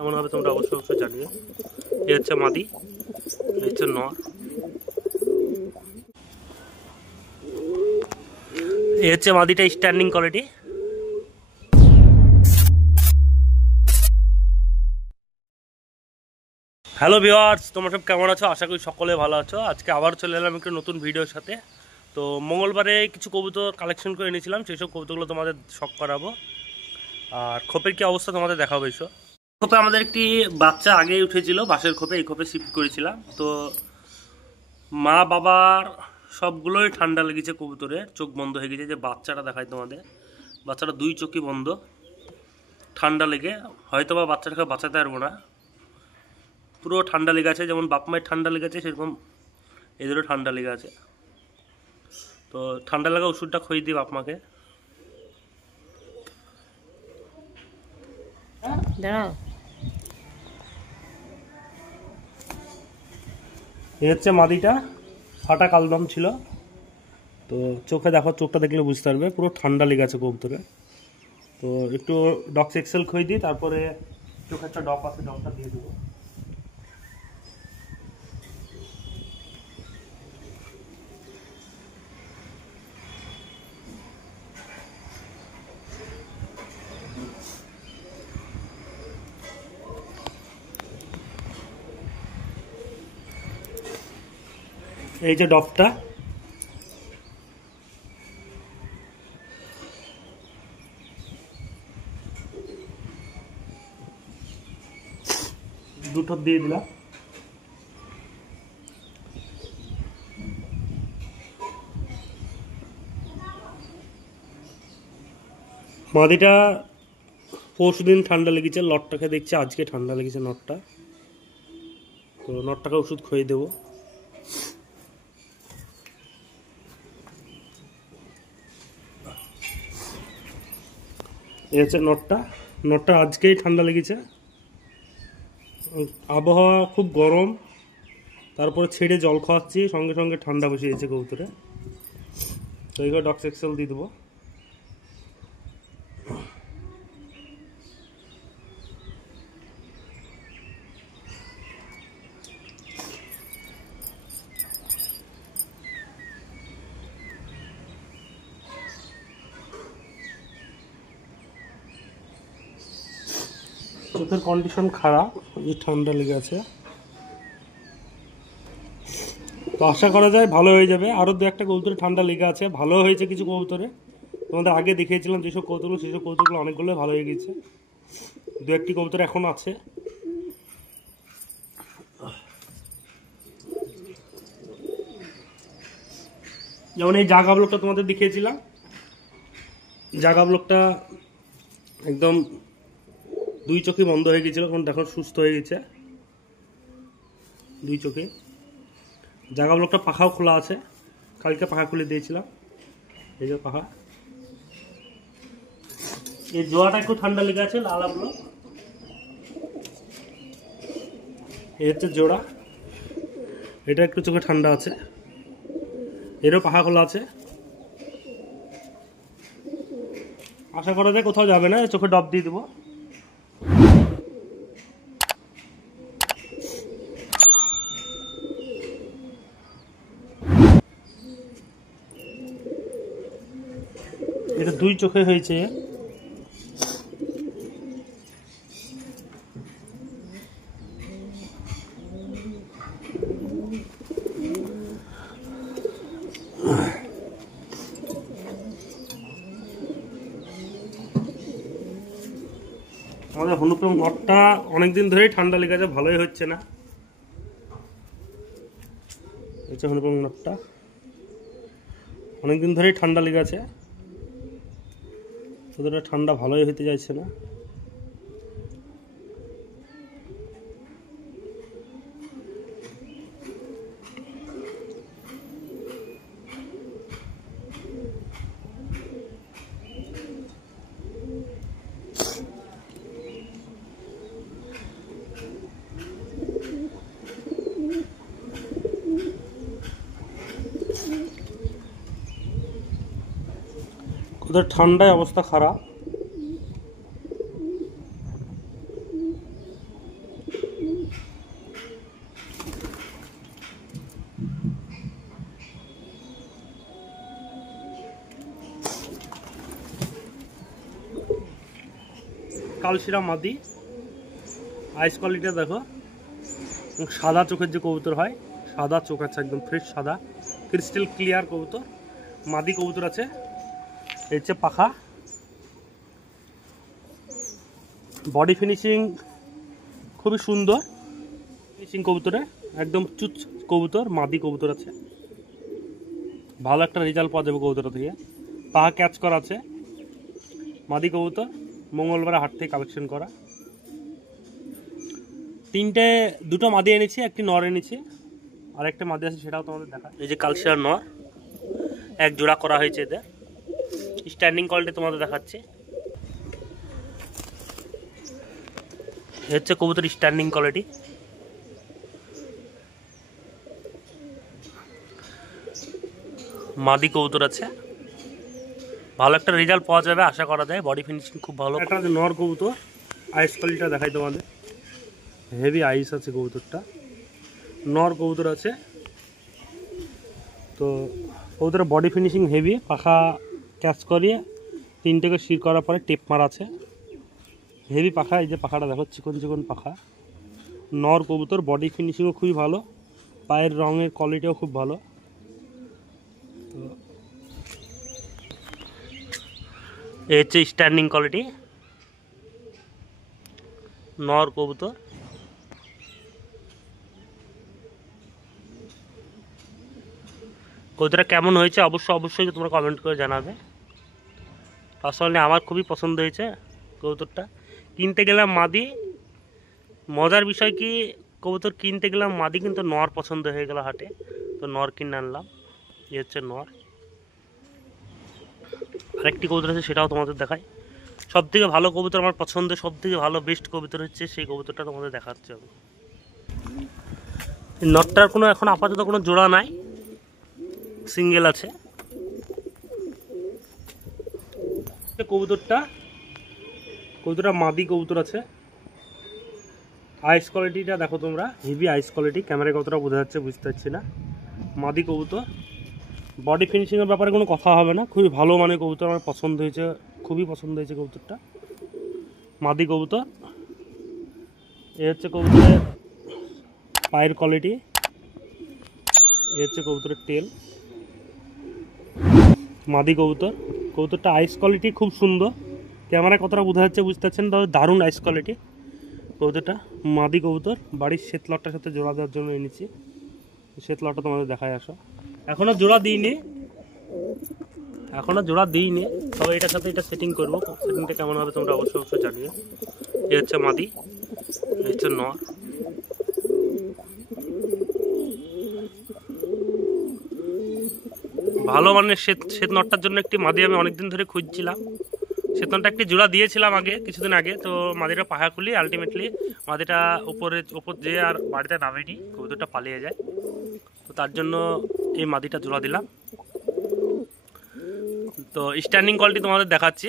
কেমন হবে তোমরা অবশ্যই জানিও। এই হচ্ছে মাদি, এই হচ্ছে নর। এই হচ্ছে মাদিটা স্ট্যান্ডিং কোয়ালিটি। হ্যালো ভিউয়ার্স, তোমরা সব কেমন আছো? আশা করি সকলে ভালো আছো। আজকে আবার চলে এলাম একটা নতুন ভিডিওর সাথে। তো মঙ্গলবারে কিছু কবুতর কালেকশন করে এনেছিলাম, সেই সব কবুতরগুলো তোমাদের শখ করাবো। আর খোপের কি অবস্থা তোমাদের দেখাবো এসো। খোপে আমাদের একটি বাচ্চা আগেই উঠেছিল বাঁশের খোপে, এই খোপে শিফট করেছিলাম। তো মা বাবার সবগুলোই ঠান্ডা লেগেছে, কবুতরের চোখ বন্ধ হয়ে গেছে। যে বাচ্চাটা দেখায় তোমাদের, বাচ্চাটা দুই চোখই বন্ধ, ঠান্ডা লেগে হয়তো বা বাচ্চাটাকে বাঁচাতে পারবো না। পুরো ঠান্ডা লেগে আছে, যেমন বাপ মায়ের ঠান্ডা লেগেছে সেরকম এদেরও ঠান্ডা লেগে আছে। তো ঠান্ডা লাগা ওষুধটা খইয়ে দিই বাপ মাকে। এই হচ্ছে মাদিটা, ফাটা কালদম ছিল। তো চোখে দেখো, চোখটা দেখলে বুঝতে পারবে পুরো ঠান্ডা লেগে আছে কবুতরে। তো একটু ডক্স এক্সেল খই দিই, তারপরে চোখে একটা ডপ আছে, ডপটা দিয়ে দেবো। এই যে ডপটা, দুটো দিয়ে দিলাম। মাদিটা পরশু দিন ঠান্ডা লেগেছে, লটটাকে দেখছি আজকে ঠান্ডা লেগেছে নটটা। তো নটটাকে ওষুধ খইয়ে দেবো। এই হচ্ছে নটটা, নটটা আজকেই ঠান্ডা লেগেছে। আবহাওয়া খুব গরম, তারপরে ছেড়ে জল খাওয়াচ্ছি, সঙ্গে সঙ্গে ঠান্ডা বসে গেছে কবুতরে। তো এইগুলো ডক্স এক্সেল দিয়ে দেবো। চোখের কন্ডিশন খারাপ, এই ঠান্ডা লেগে আছে। তো আশা করা যায় ভালো হয়ে যাবে। আরও দু একটা কবুতরে ঠান্ডা লেগে আছে, ভালো হয়েছে কিছু কবুতরে। তোমাদের আগে দেখিয়েছিলাম যেসব কবুতরগুলো, সেসব কবুতরগুলো অনেকগুলো ভালো হয়ে গেছে। দু একটি কবুতর এখন আছে। যেমন এই জাগা ব্লকটা তোমাদের দেখিয়েছিলাম, জাগা ব্লকটা একদম দুই চোখে বন্ধ হয়ে গেছিলো, কারণ এখন সুস্থ হয়ে গেছে দুই চোখে। জাগা ব্লকটা পাখাও খোলা আছে, কালকে পাখা খুলে দিয়েছিলাম। এই যে পাখা, এই জোয়াটা একটু ঠান্ডা লেগে আছে, লালা ব্লক। এই হচ্ছে জোড়া, এটা একটু চোখে ঠান্ডা আছে, এরও পাখা খোলা আছে। আশা করা যায় কোথাও যাবে না, চোখে ডব দিয়ে দেবো। এটা দুই চোখে হয়েছে। আমাদের হনুপ্রম নটটা অনেকদিন ধরেই ঠান্ডা লেগে আছে, ভালোই হচ্ছে না। হচ্ছে হনুপ্রম নটটা অনেকদিন ধরেই ঠান্ডা লেগে আছে, ওদের ঠান্ডা ভালোই হতে চাইছে না। ওদের ঠান্ডায় অবস্থা খারাপ। কালশিরা মাদি, আইস কোয়ালিটিটা দেখো, সাদা চোখের যে কবুতর হয়, সাদা চোখ আছে, একদম ফ্রেশ সাদা ক্রিস্টাল ক্লিয়ার কবুতর। মাদি কবুতর আছে, এই হচ্ছে পাখা। বডি ফিনিশিং খুবই সুন্দর, ফিনিশিং কবুতরে একদম চুচ কবুতর। মাদি কবুতর আছে, ভালো একটা রেজাল্ট পাওয়া যাবে কবুতর থেকে। পাখা ক্যাচ করা আছে, মাদি কবুতর, মঙ্গলবারে হাট থেকে কালেকশন করা। দুটো মাদি এনেছি, একটি নর এনেছি, আর একটা মাদি আছে সেটাও তোমাদের দেখা। এই যে কালশিয়ার নর, এক জোড়া করা হয়েছে এদের। স্ট্যান্ডিং কোয়ালিটি তোমাদের দেখাচ্ছি, হচ্ছে কবুতর স্ট্যান্ডিং কোয়ালিটি। মাদি কবুতর আছে, ভালো একটা রেজাল্ট পাওয়া যাবে আশা করা যায়। বডি ফিনিশিং খুব ভালো। একটা নর কবুতর, আইস কোয়ালিটিটা দেখাই তোমাদের, হেভি আইস আছে কবুতরটা, নর কবুতর আছে। তো কবুতরের বডি ফিনিশিং হেভি, পাখা ক্যাচ করিয়ে তিনটেকে শির করার পরে টেপ মারা আছে, হেভি পাখা। এই যে পাখাটা দেখো, চিকন চিকন পাখা। নর কবুতর, বডি ফিনিশিংও খুবই ভালো, পায়ের রঙের কোয়ালিটিও খুব ভালো। তো এই হচ্ছে স্ট্যান্ডিং কোয়ালিটি নর কবুতর। কবুতরটা কেমন হয়েছে অবশ্যই তোমরা কমেন্ট করে জানাবে। আসলে আমার খুবই পছন্দ হয়েছে কবুতরটা। কিনতে গেলাম মাদি, মজার বিষয় কি কবুতর কিনতে গেলাম মাদি, কিন্তু নর পছন্দ হয়ে গেল হাটে, তো নর কিনে আনলাম। এই হচ্ছে নর। আরেকটি কবুতর আছে, সেটাও তোমাদের দেখাই। সব থেকে ভালো কবুতর আমার পছন্দের, সব থেকে ভালো বেস্ট কবুতর হচ্ছে সেই কবুতরটা তোমাদের দেখাচ্ছে হবে। নরটার কোনো এখন আপাতত কোনো জোড়া নাই, সিঙ্গেল আছে। কবুতরটা মাদি কবুতর আছে। আইস কোয়ালিটিটা দেখো তোমরা, হেভি আইস কোয়ালিটি। ক্যামেরায় কতটা বোঝা যাচ্ছে বুঝতে পারছি না। মাদি কবুতর, বডি ফিনিশিংয়ের ব্যাপারে কোনো কথা হবে না, খুবই ভালো মানের কবুতর, আমার পছন্দ হয়েছে, খুবই পছন্দ হয়েছে কবুতরটা। মাদি কবুতর, এ হচ্ছে কবুতরের পায়ের কোয়ালিটি, এ হচ্ছে কবুতরের টেল। মাদি কবুতর, কবুতরটা আইস কোয়ালিটি খুব সুন্দর, ক্যামেরায় কতটা বোঝা যাচ্ছে বুঝতে পারছেন, তবে দারুণ আইস কোয়ালিটি কবুতরটা। মাদি কবুতর, বাড়ির শ্বেতলটার সাথে জোড়া দেওয়ার জন্য এনেছি। শ্বেতলটা তোমাদের দেখায় আসো। এখনও জোড়া দিইনি, তবে এটার সাথে এটা সেটিং করবো। সেটিংটা কেমন হবে তোমরা অবশ্যই জানিও। এ হচ্ছে মাদি, এ হচ্ছে নর। ভালো মানের শ্বেত নটটার জন্য একটি মাদি আমি অনেকদিন ধরে খুঁজছিলাম। শ্বেত নটটা একটি জোড়া দিয়েছিলাম কিছুদিন আগে, তো মাদিটা পাহা খুলি, আলটিমেটলি মাদিটা ওপর যে আর বাড়িতে নামেনি, কবুতরটা পালিয়ে যায়, তো তার জন্য এই মাদিটা জোড়া দিলাম। তো স্ট্যান্ডিং কোয়ালিটি তোমাদের দেখাচ্ছি,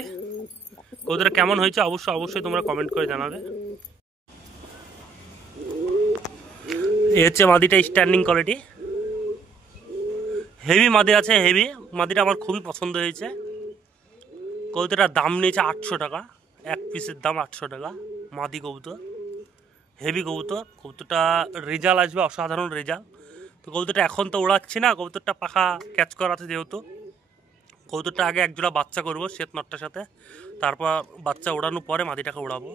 কবুতরটা কেমন হয়েছে অবশ্যই তোমরা কমেন্ট করে জানাবে। এই হচ্ছে মাদিটা স্ট্যান্ডিং কোয়ালিটি, হেভি মাদি আছে, হেভি মাদিটা আমার খুবই পছন্দ হয়েছে। কবুতরটার দাম নিয়েছে 800 টাকা, এক পিসের দাম 800 টাকা। মাদি কবুতর, হেভি কবুতর, কবুতরটা রেজাল্ট আসবে অসাধারণ রেজাল্ট। তো কবুতরটা এখন তো উড়াচ্ছি না, কবুতরটা পাখা ক্যাচ করা আছে যেহেতু, কবুতরটা আগে এক জোড়া বাচ্চা করবো শ্বেত নটটার সাথে, তারপর বাচ্চা ওড়ানোর পরে মাদিটাকে উড়াবো।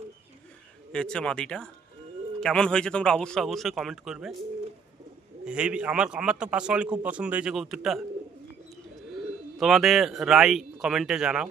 এই হচ্ছে মাদিটা। কেমন হয়েছে তোমরা অবশ্যই কমেন্ট করবে। হেভি, আমার তো পার্সোনালি খুব পছন্দ হয়েছে কবুতরটা। তোমাদের রায় কমেন্টে জানাও।